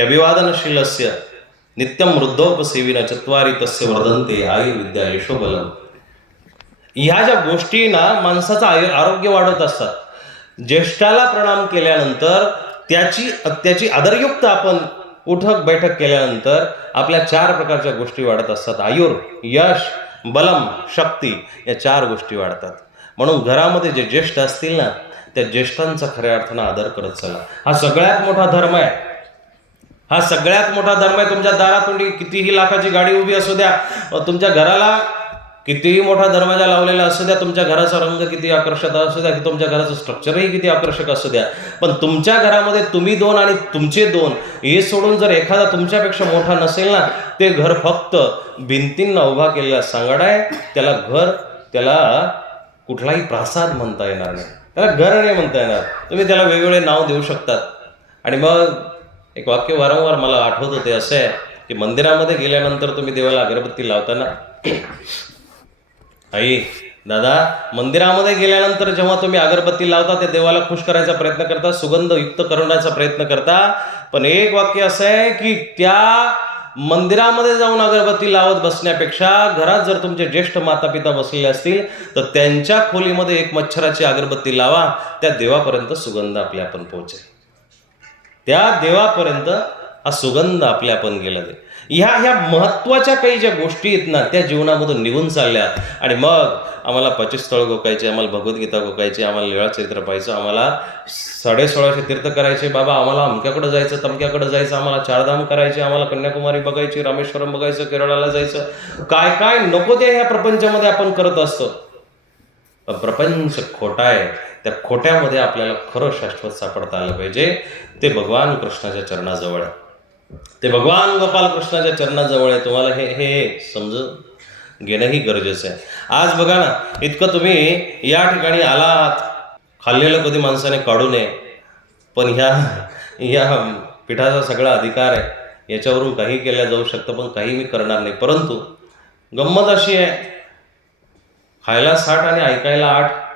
अभिवादनशीलस्य नित्यं वृद्धोपसेविन चत्वारी तस्य वर्धन्ते आयुर्विद्या यशोबलम। ह्या ज्या गोष्टी ना माणसाचं आयु आरोग्य वाढवत असतात ज्येष्ठाला प्रणाम केल्यानंतर त्याची त्याची आदरयुक्त आपण उठक बैठक केल्यानंतर आपल्या चार प्रकारच्या गोष्टी वाढत असतात. आयुर यश बलम शक्ती या चार गोष्टी वाढतात. म्हणून घरामध्ये जे ज्येष्ठ असतील ना त्या ज्येष्ठांचा खऱ्या अर्थानं आदर करत चला. हा सगळ्यात मोठा धर्म आहे. हा सगळ्यात मोठा धर्म आहे. तुमच्या दारातोंडी कितीही लाखाची गाडी उभी असू द्या तुमच्या घराला कितीही मोठा दरवाजा लावलेला असू द्या तुमच्या घराचा रंग किती आकर्षक असू द्या की तुमच्या घराचं स्ट्रक्चरही किती आकर्षक असू द्या. पण तुमच्या घरामध्ये तुम्ही दोन आणि तुमचे दोन हे सोडून जर एखादा तुमच्यापेक्षा मोठा नसेल ना ते घर फक्त भिंतींना उभा केलेला सांगड आहे. त्याला घर त्याला कुठलाही प्रासाद म्हणता येणार नाही. त्याला घर नाही म्हणता येणार. तुम्ही त्याला वेगवेगळे नाव देऊ शकतात आणि मग एक वाक्य वारंवार मला आठवत होते असं आहे की मंदिरामध्ये गेल्यानंतर तुम्ही देवाला अगरबत्ती लावताना आई दादा मंदिरामध्ये गेल्यानंतर जेव्हा तुम्ही अगरबत्ती लावता ते देवाला खुश करायचा प्रयत्न करता सुगंध युक्त करण्याचा प्रयत्न करता. पण एक वाक्य असं आहे की त्या मंदिरामध्ये जाऊन अगरबत्ती लावत बसण्यापेक्षा घरात जर तुमचे ज्येष्ठ माता पिता बसलेले असतील तर त्यांच्या खोलीमध्ये एक मच्छराची अगरबत्ती लावा. त्या देवापर्यंत सुगंध आपल्या आपण पोहोचेल. त्या देवापर्यंत हा सुगंध आपल्या आपण गेला ते. ह्या ह्या महत्त्वाच्या काही ज्या गोष्टी आहेत ना त्या जीवनामधून निघून चालल्या. आणि मग आम्हाला पचस्थळ गोकायचे आम्हाला भगवद्गीता गोकायची आम्हाला लीळा चरित्र पाहायचं आम्हाला साडे सोळाशे तीर्थ करायचे बाबा आम्हाला अमक्याकडे जायचं तमक्याकडे जायचं आम्हाला चारधाम करायचे आम्हाला कन्याकुमारी बघायची रामेश्वरम बघायचं केरळाला जायचं. काय काय नको ते ह्या प्रपंचामध्ये आपण करत असतो. प्रपंच खोटा आहे. त्या खोट्यामध्ये आपल्याला खरं शाश्वत सापडता आलं पाहिजे. ते भगवान कृष्णाच्या चरणाजवळ आहे. ते भगवान गोपाल कृष्णाच्या चरणाजवळ आहे. तुम्हाला हे हे समजून घेणंही गरजेचं आहे. आज बघा ना इतकं तुम्ही या ठिकाणी आलात. खाल्लेलं कधी माणसाने काढू नये. पण ह्या या पिठाचा सगळा अधिकार आहे. याच्यावरून काही केल्या जाऊ शकतं पण काही मी करणार नाही. परंतु गंमत अशी आहे. खायला साठ आणि ऐकायला आठ.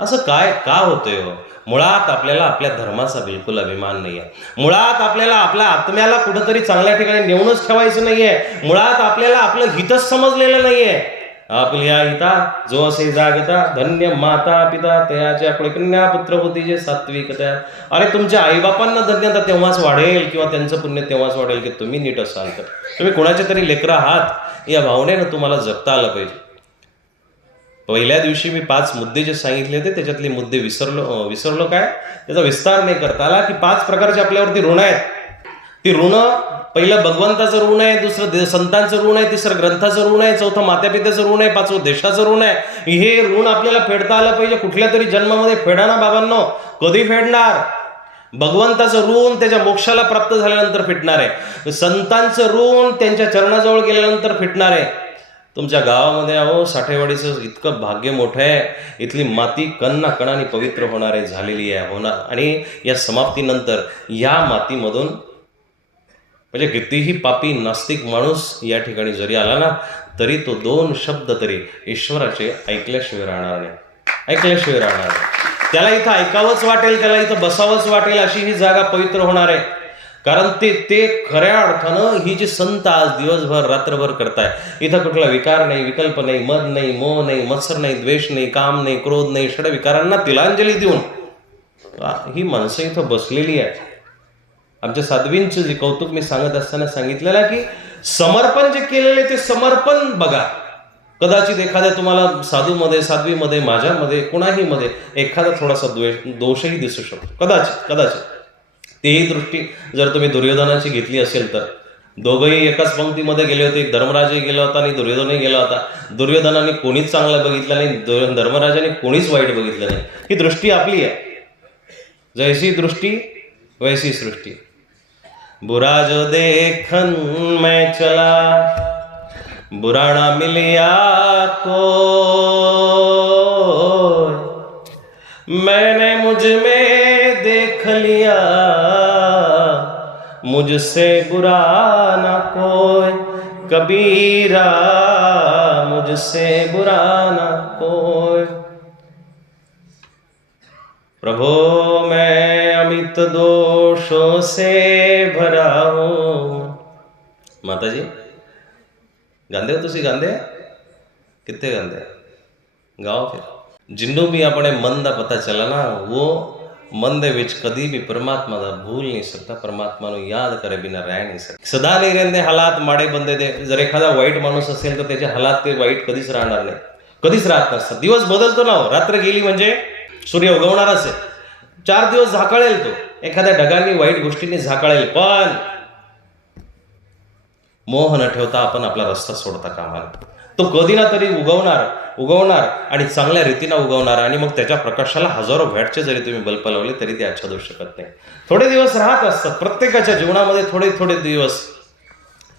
असं काय का होतंय हो? मुळात आपल्याला आपल्या धर्माचा बिलकुल अभिमान नाही आहे मुळात आपल्याला आपल्या आत्म्याला कुठंतरी चांगल्या ठिकाणी नेऊनच ठेवायचं नाही आहे मुळात आपल्याला आपलं हितच समजलेलं नाही आहे आपल्या हिता जो असे जागता धन्य माता पिता तयाच्या पुढे कन्या पुत्र होती जे सात्विकता. अरे तुमच्या आईबापांना धन्यता तेव्हाच वाढेल किंवा त्यांचं पुण्य तेव्हाच वाढेल की तुम्ही नीट असाल तर. तुम्ही कोणाच्या तरी लेकरं आहात या भावनेनं तुम्हाला जगता आलं पाहिजे. पहिल्या दिवशी मी पाच मुद्दे जे सांगितले होते त्याच्यातले मुद्दे विसरलो विसरलो काय? त्याचा विस्तार नाही करता आला की पाच प्रकारचे आपल्यावरती ऋण आहेत. ती ऋण पहिलं भगवंताचं ऋण आहे दुसरं संतांचं ऋण आहे तिसरं ग्रंथाचं ऋण आहे चौथं मातापित्याचं ऋण आहे पाचवं देशाचं ऋण आहे. हे ऋण आपल्याला फेडता आलं पाहिजे कुठल्या तरी जन्मामध्ये फेडा ना बाबांनो. कधी फेडणार? भगवंताचं ऋण त्याच्या मोक्षाला प्राप्त झाल्यानंतर फिटणार आहे. संतांचं ऋण त्यांच्या चरणाजवळ गेल्यानंतर फिटणार आहे. तुमच्या गावामध्ये अहो साठेवाडीचं इतकं भाग्य मोठं आहे. इथली माती कणना कणाने पवित्र होणारे झालेली आहे होणार आणि या समाप्तीनंतर या मातीमधून म्हणजे कितीही पापी नास्तिक माणूस या ठिकाणी जरी आला ना तरी तो दोन शब्द तरी ईश्वराचे ऐकल्याशिवाय राहणार नाही. ऐकल्याशिवाय राहणार नाही. त्याला इथं ऐकावंच वाटेल त्याला इथं बसावंच वाटेल अशी ही जागा पवित्र होणार आहे. कारण ते ते खऱ्या अर्थानं ही जी संत आज दिवसभर रात्रभर करताय इथं कुठला विकार नाही विकल्प नाही मद नाही मोह नाही मत्सर नाही द्वेष नाही काम नाही क्रोध नाही षडविकारांना तिलांजली देऊन. ही माणसं इथं बसलेली आहेत. आमच्या साध्वींचं जे कौतुक मी सांगत असताना सांगितलेलं की समर्पण जे केलेले ते समर्पण बघा. कदाचित एखाद्या तुम्हाला साधूमध्ये साध्वीमध्ये माझ्यामध्ये कुणाही मध्ये एखादा थोडासा द्वेष दोषही दिसू शकतो. कदाचित कदाचित. तेही दृष्टी जर तुम्ही दुर्योधनाची घेतली असेल तर. दोघंही एकाच पंक्तीमध्ये गेले होते धर्मराजही गेला होता आणि दुर्योधनही गेला होता. दुर्योधनाने कोणीच चांगलं बघितलं नाही दुर- धर्मराजाने कोणीच वाईट बघितलं नाही. ही दृष्टी आपली आहे. जैसी दृष्टी वैसी सृष्टी. बुरा जो देखन मैं चला बुराणा मिलिया को मैंने मुझ में देख लिया। मुझसे बुरा ना कोई कबीरा मुझसे बुरा ना कोई प्रभो मैं अमित अमित दोषों से भरा हूं माताजी गांधे हो ਤੁਸੀਂ ਗਾਉਂਦੇ ਆ ਕਿੱਥੇ ਗਾਉਂਦੇ ਆ ਗਾਓ ਫਿਰ ਜਿੰਨੂੰ ਵੀ ਆਪਣੇ ਮਨ ਦਾ ਪਤਾ ਚੱਲਾ ਨਾ ਉਹ ਮਨ ਦੇ ਵਿੱਚ ਕਦੀ ਵੀ ਪਰਮਾਤਮਾ ਦਾ ਭੁੱਲ ਨਹੀਂ ਸਕਦਾ ਪਰਮਾਤਮਾ ਨੂੰ ਯਾਦ ਕਰੇ ਬਿਨਾ ਰਹਿ ਨਹੀਂ ਸਕਦਾ ਸਦਾ ਨਹੀਂ ਰਹਿੰਦੇ ਹਾਲਾਤ ਮਾੜੇ ਬੰਦੇ ਦੇ जर एखादा वाईट माणूस असेल तर त्याचे हालात ते वाईट कधीच राहणार नाही कधीच राहत नसतात दिवस बदलतो ना हो. रात्र गेली म्हणजे सूर्य उगवणारच आहे चार दिवस झाकाळेल तो एखाद्या ढगांनी वाईट गोष्टींनी झाकाळेल पण मोह न ठेवता आपण आपला रस्ता सोडता कामा नये. तो कधी ना तरी उगवणार उगवणार आणि चांगल्या रीतीनं उगवणार आणि मग त्याच्या प्रकाशाला हजारो व्हॅटचे जरी तुम्ही बल्ब लावले तरी ते आच्छादू शकत नाही. थोडे दिवस राहत असतात. प्रत्येकाच्या जीवनामध्ये थोडे थोडे दिवस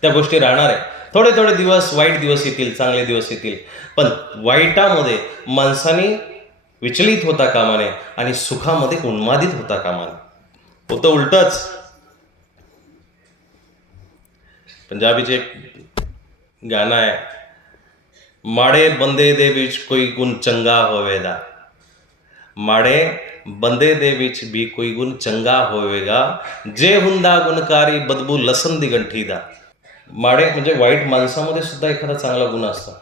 त्या गोष्टी राहणार आहे. थोडे थोडे दिवस वाईट दिवस येतील चांगले दिवस येतील. पण वाईटामध्ये माणसाने विचलित होता कामाने आणि सुखामध्ये उन्मादित होता कामाने. होतं उलटच. पंजाबीचे एक गाणं आहे. ਮਾੜੇ ਬੰਦੇ ਦੇ ਵਿੱਚ ਕੋਈ ਗੁਣ ਚੰਗਾ ਹੋਵੇਗਾ ਮਾੜੇ ਬੰਦੇ ਦੇ ਵਿੱਚ ਵੀ ਕੋਈ ਗੁਣ ਚੰਗਾ ਹੋਵੇਗਾ जे हुंदा गुणकारी बदबू लसन दिगंठी दा माडे म्हणजे वाईट माणसामध्ये सुद्धा एखादा चांगला गुण असतो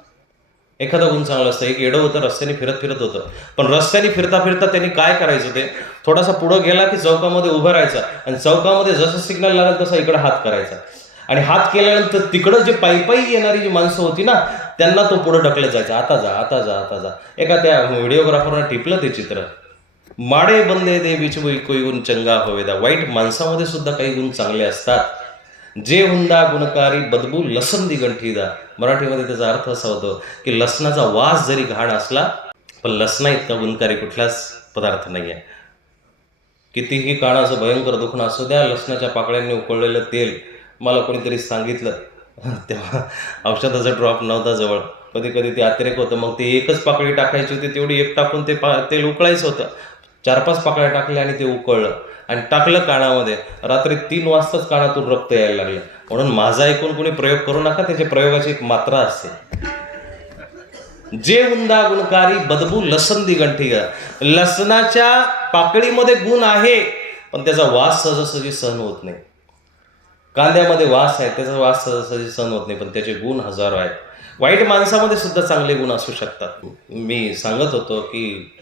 एखादा गुण चांगला असतं एक येडं होतं रस्त्याने फिरत फिरत होतं पण रस्त्याने फिरता फिरता त्यांनी काय करायचं ते थोडासा पुढं गेला की चौकामध्ये उभं राहायचा आणि चौकामध्ये जसं सिग्नल लागेल तसा इकडं हात करायचा आणि हात केल्यानंतर तिकडं जे पायी पायी येणारी जी माणसं होती ना त्यांना तो पुढं ढकलत जायचा. आता जा आता जा आता जा. एका त्या व्हिडिओग्राफरनं टिपलं ते चित्र. माडे बंदे दे बीच कोई गुण चंगा होवेदा वाईट माणसामध्ये सुद्धा काही गुण चांगले असतात. जे हुंदा गुणकारी बदबू लसन दिगंठीदा मराठीमध्ये त्याचा अर्थ असा होतो की लसणाचा वास जरी घाण असला पण लसणा इतका गुणकारी कुठलाच पदार्थ नाही आहे कितीही काळाचं भयंकर दुखणं असू द्या लसणाच्या पाकळ्यांनी उकळलेलं तेल मला कोणीतरी सांगितलं. तेव्हा औषधाचा ड्रॉप नव्हता जवळ. कधी कधी ते अतिरेक होतं. मग ते एकच पाकळी टाकायची होती तेवढी एक टाकून ते पा तेल उकळायचं होतं. चार पाच पाकळ्या टाकल्या आणि ते उकळलं. आणि टाकलं कानामध्ये. रात्री तीन वाजताच कानातून रक्त यायला लागलं. म्हणून माझा ऐकून कोणी प्रयोग करू नका त्याच्या प्रयोगाची एक मात्रा असते. जे हुंदा गुणकारी बदबू लसन दिगंठी. लसणाच्या पाकळीमध्ये गुण आहे पण त्याचा वास सहजासहजी सहन होत नाही. कांद्यामध्ये वास आहे त्याचा वास सहजासहजी सहन होत नाही पण त्याचे गुण हजारो आहेत. वाईट माणसामध्ये सुद्धा चांगले गुण असू शकतात. मी सांगत होतो की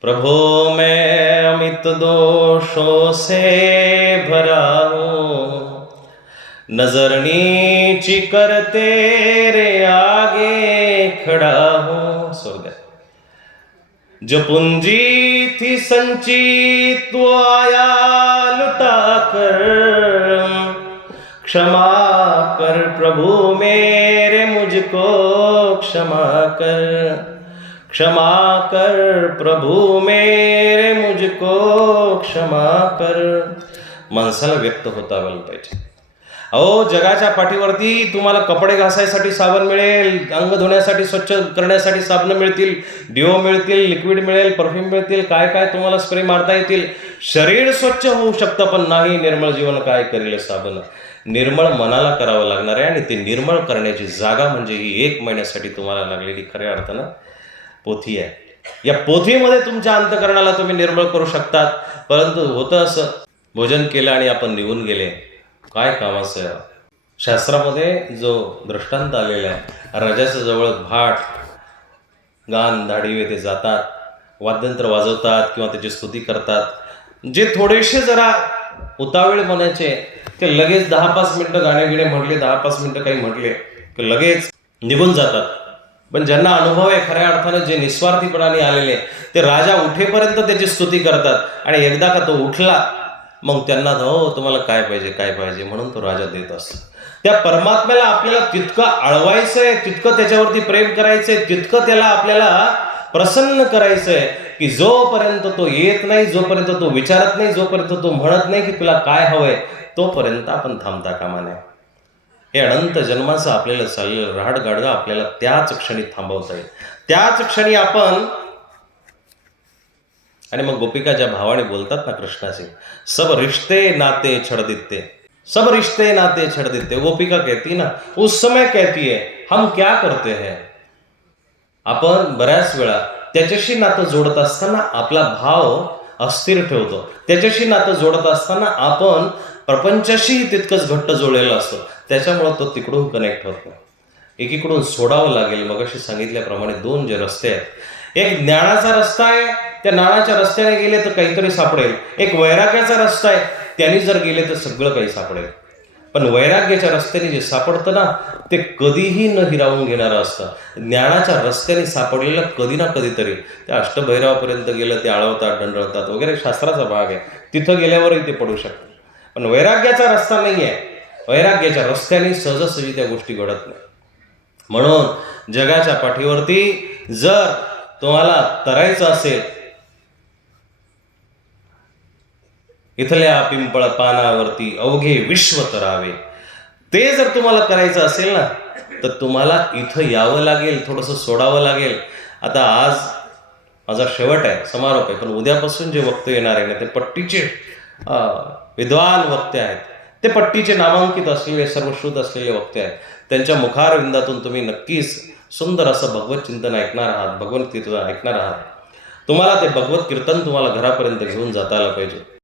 प्रभो मैं अमित दोषो से भरा हूँ। नजर नीची तेरे आगे खड़ा हो। स्वर्ग जो पूंजी तिथि संचित आया लुटा कर। क्षमा कर प्रभु मेरे मुझको क्षमा कर। क्षमा कर प्रभु मेरे मुझको क्षमा कर। माणसाला व्यक्त होता आलं पाहिजे अहो जगाच्या पाठीवरती तुम्हाला कपडे घासायसाठी साबण मिळेल अंग धुण्यासाठी स्वच्छ करण्यासाठी साबणं मिळतील डिओ मिळतील लिक्विड मिळेल परफ्यूम मिळतील काय काय तुम्हाला स्प्रे मारता येतील. शरीर स्वच्छ होऊ शकतं पण नाही निर्मळ जीवन काय करेल साबण? निर्मळ मनाला करावं लागणार आहे आणि ते निर्मळ करण्याची जागा म्हणजे ही एक महिन्यासाठी तुम्हाला लागलेली खऱ्या अर्थानं पोथी आहे. या पोथीमध्ये तुमच्या अंतकरणाला तुम्ही निर्मळ करू शकतात परंतु होतं असं भोजन केलं आणि आपण निघून गेले. काय कामाचं आहे? शास्त्रामध्ये जो दृष्टांत आलेला आहे राजाच्या जवळ भाट गान धाडीवे ते जातात वाद्यंत्र वाजवतात किंवा त्याची स्तुती करतात. जे थोडेसे जरा उतावीळ म्हणायचे ते लगेच दहा पाच मिनटं गाणे गिणे म्हटले दहा पाच मिनटं काही म्हटले की लगेच निघून जातात. पण ज्यांना अनुभव आहे खऱ्या अर्थानं जे निस्वार्थीपणाने आलेले ते राजा उठेपर्यंत त्याची स्तुती करतात. आणि एकदा का तो उठला मग त्यांना हो तुम्हाला काय पाहिजे काय पाहिजे? म्हणून तो राजा देत असतो त्या परमात्म्याला आपल्याला तितकं आळवायचंय तितकं त्याच्यावरती प्रेम करायचंय तितकं त्याला आपल्याला प्रसन्न करायचंय की जोपर्यंत तो येत नाही जोपर्यंत तो विचारत नाही जोपर्यंत तो म्हणत नाही की तुला काय हवंय तोपर्यंत आपण थांबता कामा नये. हे अनंत जन्माचं आपल्याला चाललेलं राड गाडगा आपल्याला त्याच क्षणी थांबवता येईल. त्याच क्षणी आपण आणि मग गोपिका ज्या भावाने बोलतात ना कृष्णाशी सब रिश्ते नाते छड़दित्ते सब रिश्ते नाते छड़दित्ते गोपिका कहती ना उस समय कहती है हम क्या करते हैं? आपण बऱ्याच वेळा त्याच्याशी नातं जोडत असताना आपला भाव अस्थिर ठेवतो. त्याच्याशी नातं जोडत असताना आपण प्रपंचाशी तितकंच घट्ट जोडलेलं असतो. त्याच्यामुळं तो तिकडून कनेक्ट होत नाही. एकीकडून सोडावं लागेल. मगाशी सांगितल्याप्रमाणे दोन जे रस्ते आहेत एक ज्ञानाचा रस्ता आहे. त्या ज्ञानाच्या रस्त्याने गेले तर काहीतरी सापडेल. एक वैराग्याचा रस्ता आहे. त्यांनी जर गेले तर सगळं काही सापडेल. पण वैराग्याच्या रस्त्याने जे सापडतं ना ते कधीही न हिरावून घेणारं असतं. ज्ञानाच्या रस्त्याने सापडलेलं कधी ना कधीतरी. त्या अष्टभैरवापर्यंत गेलं ते आळवतात दंडवतात वगैरे शास्त्राचा भाग आहे. तिथं गेल्यावरही ते पडू शकतं. पण वैराग्याचा रस्ता नाही आहे. वैराग्याच्या रस्त्याने सहजासहजी त्या गोष्टी घडत नाही. म्हणून जगाच्या पाठीवरती जर तुम्हाला तरायचं असेल. इथल्या पिंपळ पानावरती अवघे विश्व तरावे. ते जर तुम्हाला करायचं असेल ना तर तुम्हाला इथं यावं लागेल थोडंसं सोडावं लागेल. आता आज माझा शेवट आहे समारोप आहे पण उद्यापासून जे वक्ते येणार आहे ना ते पट्टीचे विद्वान वक्ते आहेत. ते पट्टीचे नामांकित असलेले सर्वश्रुत असलेले वक्ते आहेत. त्यांच्या मुखारविंदातून तुम्ही नक्कीच सुंदर असं भगवत चिंतन ऐकणार आहात भगवत कीर्तन ऐकणार आहात. तुम्हाला ते भगवत कीर्तन तुम्हाला घरापर्यंत घेऊन जाता आलं पाहिजे.